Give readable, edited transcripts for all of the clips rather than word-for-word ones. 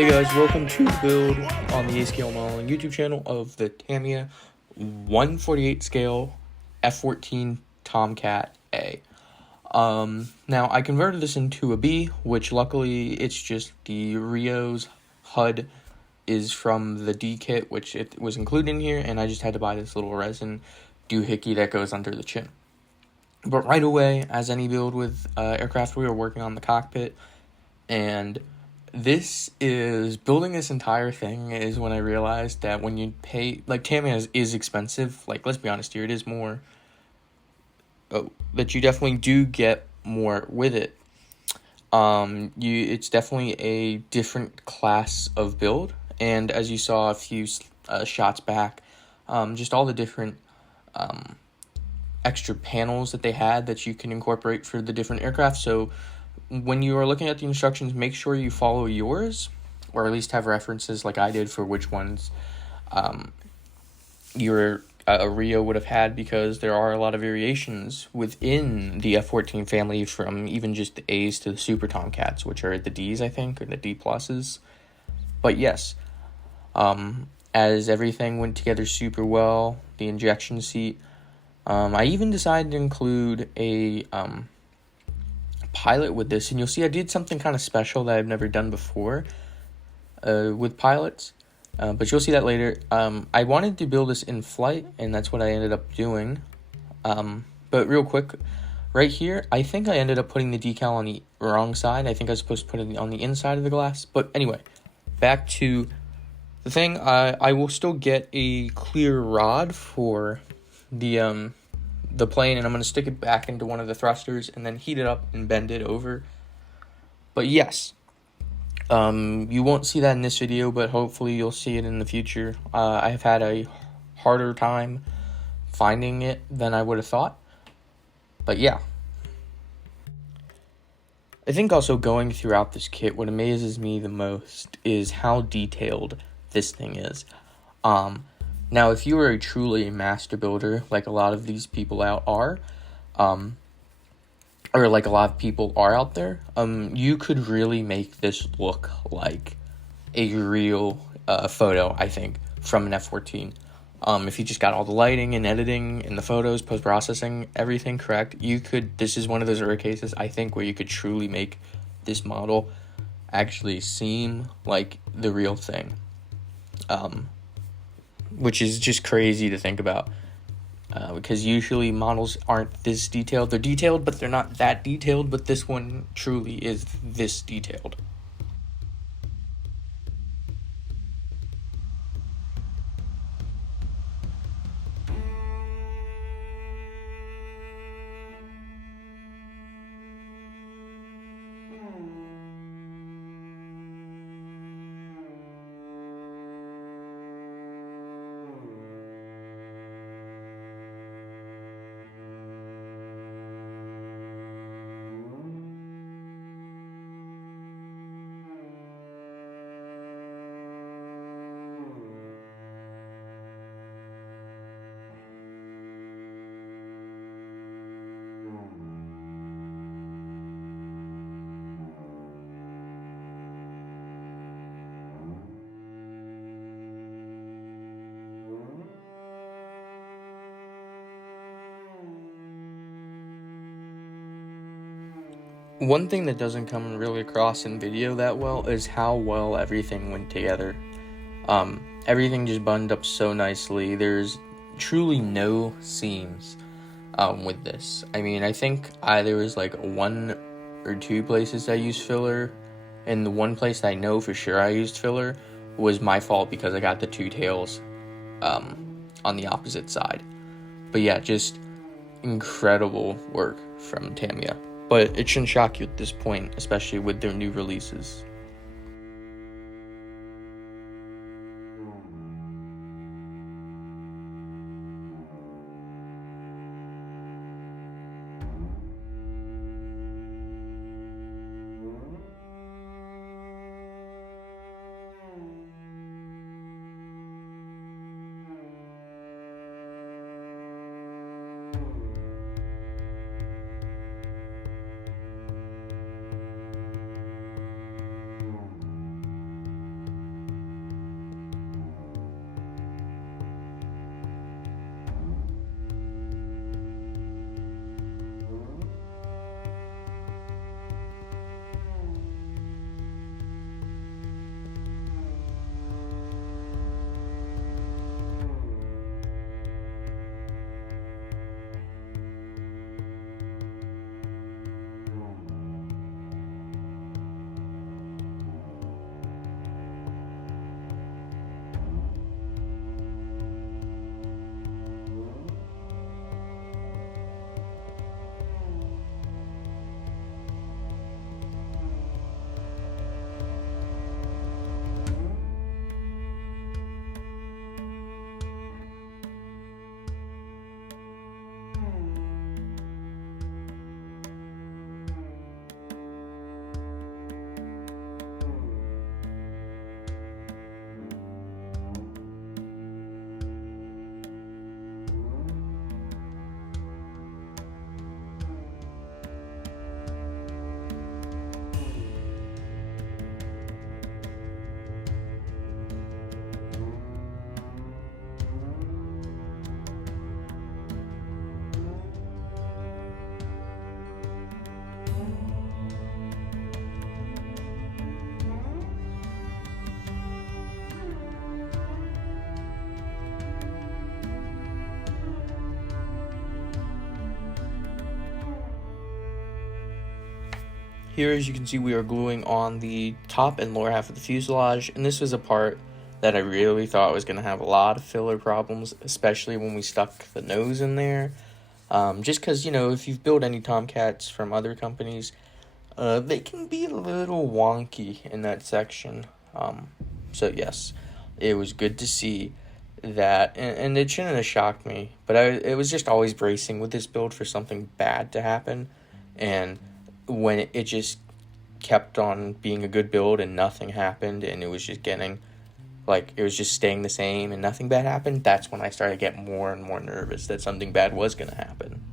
Hey guys, welcome to the build on the A-Scale Modeling YouTube channel of the Tamiya 148 scale F-14 Tomcat A. Now I converted this into a B, which luckily it's just the Rio's HUD is from the D kit, which it was included in here, and I just had to buy this little resin doohickey that goes under the chin. But right away, as any build with aircraft, we were working on the cockpit, and this is building this entire thing is when I realized that when you pay, like, Tamiya is expensive. Like, let's be honest here, it is more. That you definitely do get more with it. It's definitely a different class of build, and as you saw a few shots back, just all the different extra panels that they had that you can incorporate for the different aircraft. So when you are looking at the instructions, make sure you follow yours, or at least have references like I did for which ones your Rio would have had, because there are a lot of variations within the F-14 family, from even just the A's to the Super Tomcats, which are the D's, I think, or the D pluses. But yes, as everything went together super well, the injection seat, I even decided to include a pilot with this, and you'll see I did something kind of special that I've never done before with pilots, but you'll see that later. I wanted to build this in flight, and that's what I ended up doing. But real quick, right here, I think I ended up putting the decal on the wrong side. I think I was supposed to put it on the inside of the glass. But anyway, back to the thing. I will still get a clear rod for the plane, and I'm going to stick it back into one of the thrusters and then heat it up and bend it over. But yes, you won't see that in this video, but hopefully you'll see it in the future. I have had a harder time finding it than I would have thought, but yeah. I think also going throughout this kit, what amazes me the most is how detailed this thing is. Now, if you are truly a master builder, like a lot of these people or like a lot of people are out there, you could really make this look like a real photo, I think, from an F-14. If you just got all the lighting and editing and the photos, post-processing, everything correct, this is one of those rare cases, I think, where you could truly make this model actually seem like the real thing. Which is just crazy to think about, because usually models aren't this detailed. They're detailed, but they're not that detailed, but this one truly is this detailed. One thing that doesn't come really across in video that well is how well everything went together. Everything just buttoned up so nicely. There's truly no seams with this. I mean, I think there was like one or two places I used filler, and the one place I know for sure I used filler was my fault, because I got the two tails on the opposite side. But yeah, just incredible work from Tamiya. But it shouldn't shock you at this point, especially with their new releases. Here, as you can see, we are gluing on the top and lower half of the fuselage, and this was a part that I really thought was going to have a lot of filler problems, especially when we stuck the nose in there. Just because, if you've built any Tomcats from other companies, they can be a little wonky in that section. So yes, it was good to see that, and it shouldn't have shocked me, but it was just always bracing with this build for something bad to happen, and when it just kept on being a good build and nothing happened, and it was just it was just staying the same and nothing bad happened, that's when I started to get more and more nervous that something bad was going to happen.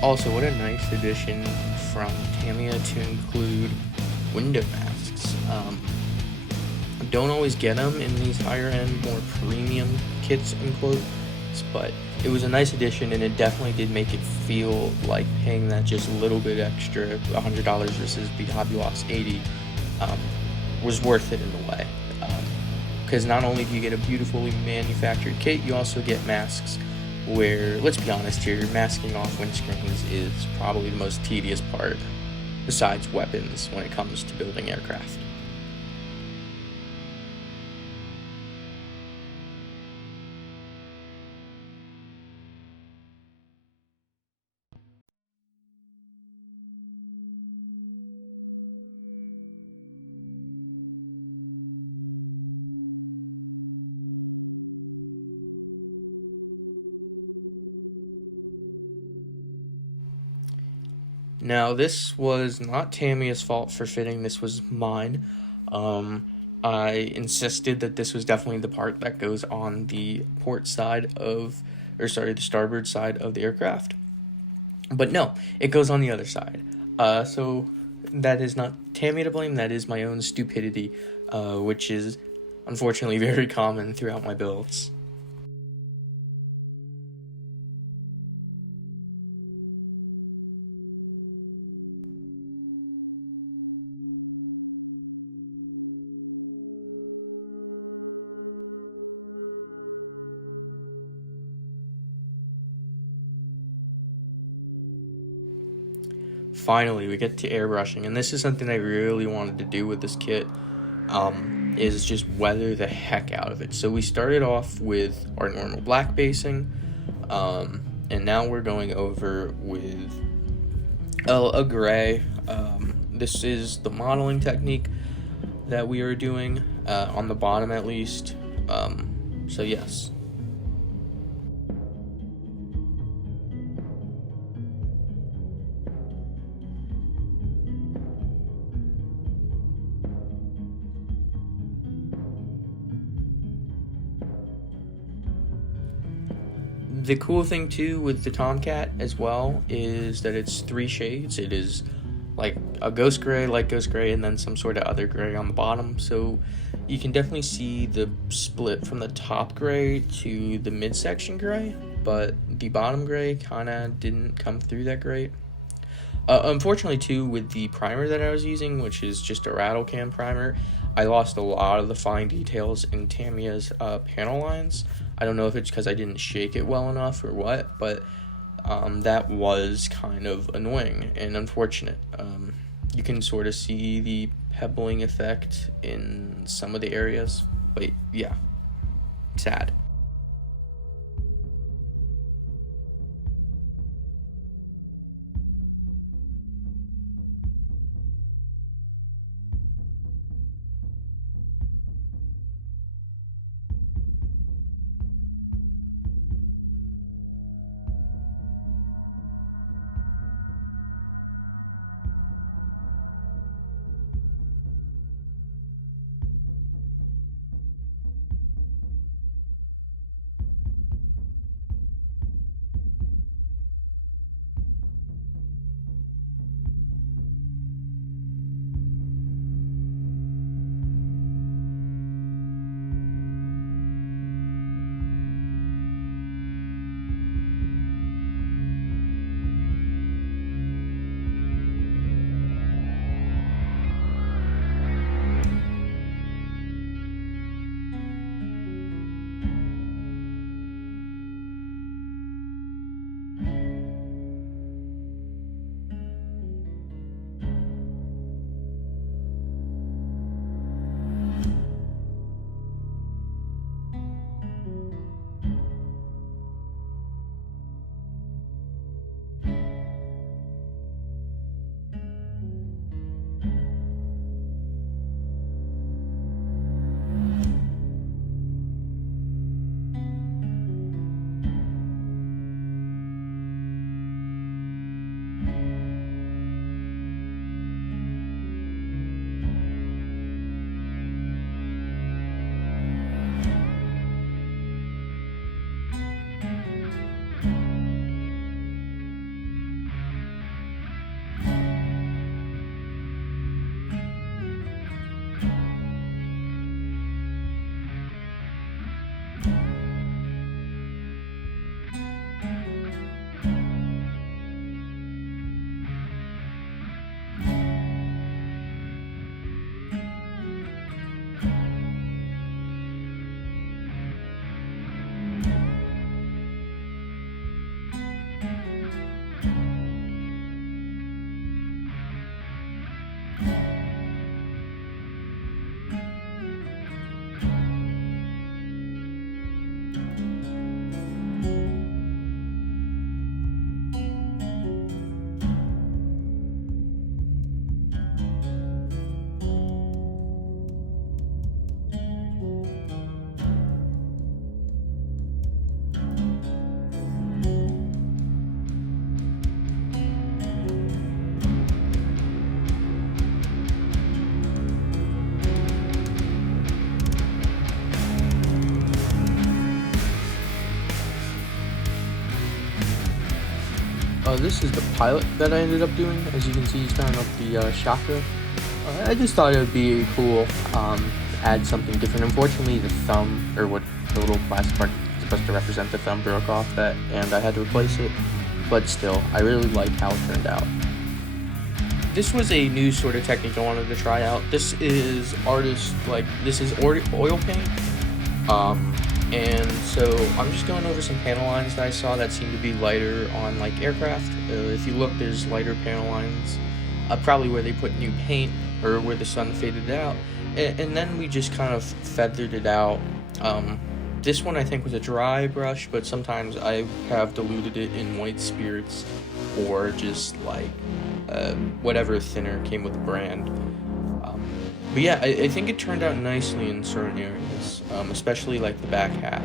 Also, what a nice addition from Tamiya to include window masks. Don't always get them in these higher end, more premium kits and quotes, but it was a nice addition, and it definitely did make it feel like paying that just a little bit extra, $100 versus the Hobby Lobby's $80, was worth it in a way. Because not only do you get a beautifully manufactured kit, you also get masks where, let's be honest here, masking off windscreens is probably the most tedious part, besides weapons, when it comes to building aircraft. Now, this was not Tamiya's fault for fitting, this was mine. I insisted that this was definitely the part that goes on the the starboard side of the aircraft. But no, it goes on the other side. So that is not Tamiya to blame, that is my own stupidity, which is unfortunately very common throughout my builds. Finally, we get to airbrushing, and this is something I really wanted to do with this kit, is just weather the heck out of it. So we started off with our normal black basing, and now we're going over with a gray. This is the modeling technique that we are doing, on the bottom at least. So yes. The cool thing too with the Tomcat as well is that it's 3 shades. It is like a ghost gray, light ghost gray, and then some sort of other gray on the bottom. So you can definitely see the split from the top gray to the midsection gray, but the bottom gray kind of didn't come through that great. Unfortunately too, with the primer that I was using, which is just a rattle can primer, I lost a lot of the fine details in Tamiya's panel lines. I don't know if it's because I didn't shake it well enough or what, but that was kind of annoying and unfortunate. You can sort of see the pebbling effect in some of the areas, but yeah, sad. This is the pilot that I ended up doing. As you can see, he's turning up the chakra. I just thought it would be cool, add something different. Unfortunately, the thumb, or what the little plastic part is supposed to represent the thumb, broke off that, and I had to replace it. But still, I really like how it turned out. This was a new sort of technique I wanted to try out. This is this is oil paint. And so I'm just going over some panel lines that I saw that seem to be lighter on like aircraft. If you look, there's lighter panel lines, probably where they put new paint or where the sun faded out. And then we just kind of feathered it out. This one I think was a dry brush, but sometimes I have diluted it in white spirits or just like whatever thinner came with the brand. But yeah, I think it turned out nicely in certain areas. especially like the back half.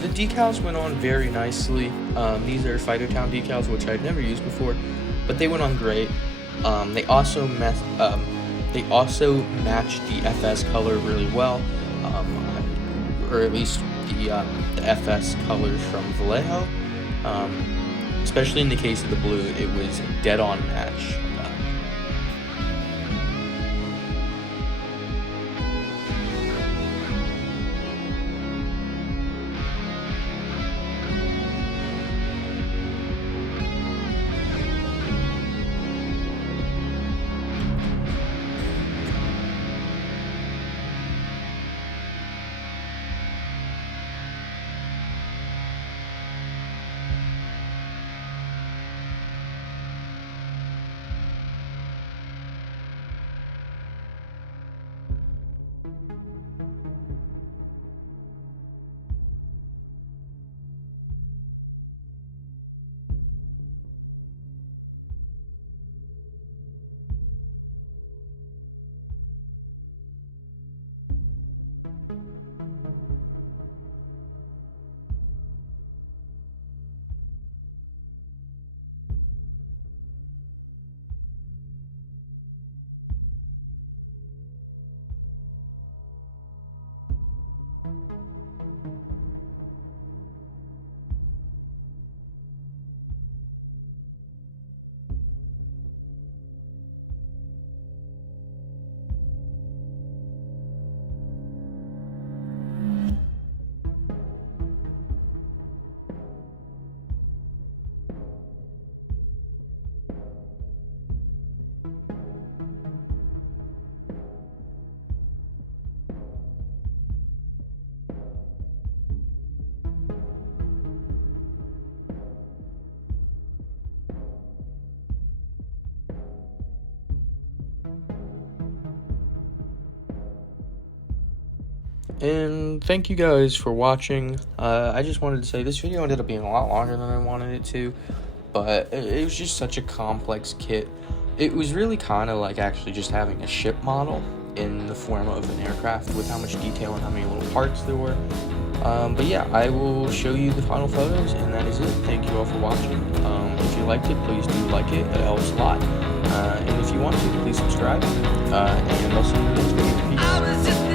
The decals went on very nicely. These are Fighter Town decals, which I'd never used before, but they went on great. They also matched the FS color really well, or at least the FS colors from Vallejo. Especially in the case of the blue, it was dead on match. And thank you guys for watching. I just wanted to say this video ended up being a lot longer than I wanted it to, but it was just such a complex kit. It was really kind of like actually just having a ship model in the form of an aircraft with how much detail and how many little parts there were. But yeah, I will show you the final photos, and that is it. Thank you all for watching. If you liked it, please do like it. It helps a lot. And if you want to, please subscribe. And I'll see you in the next video. Peace.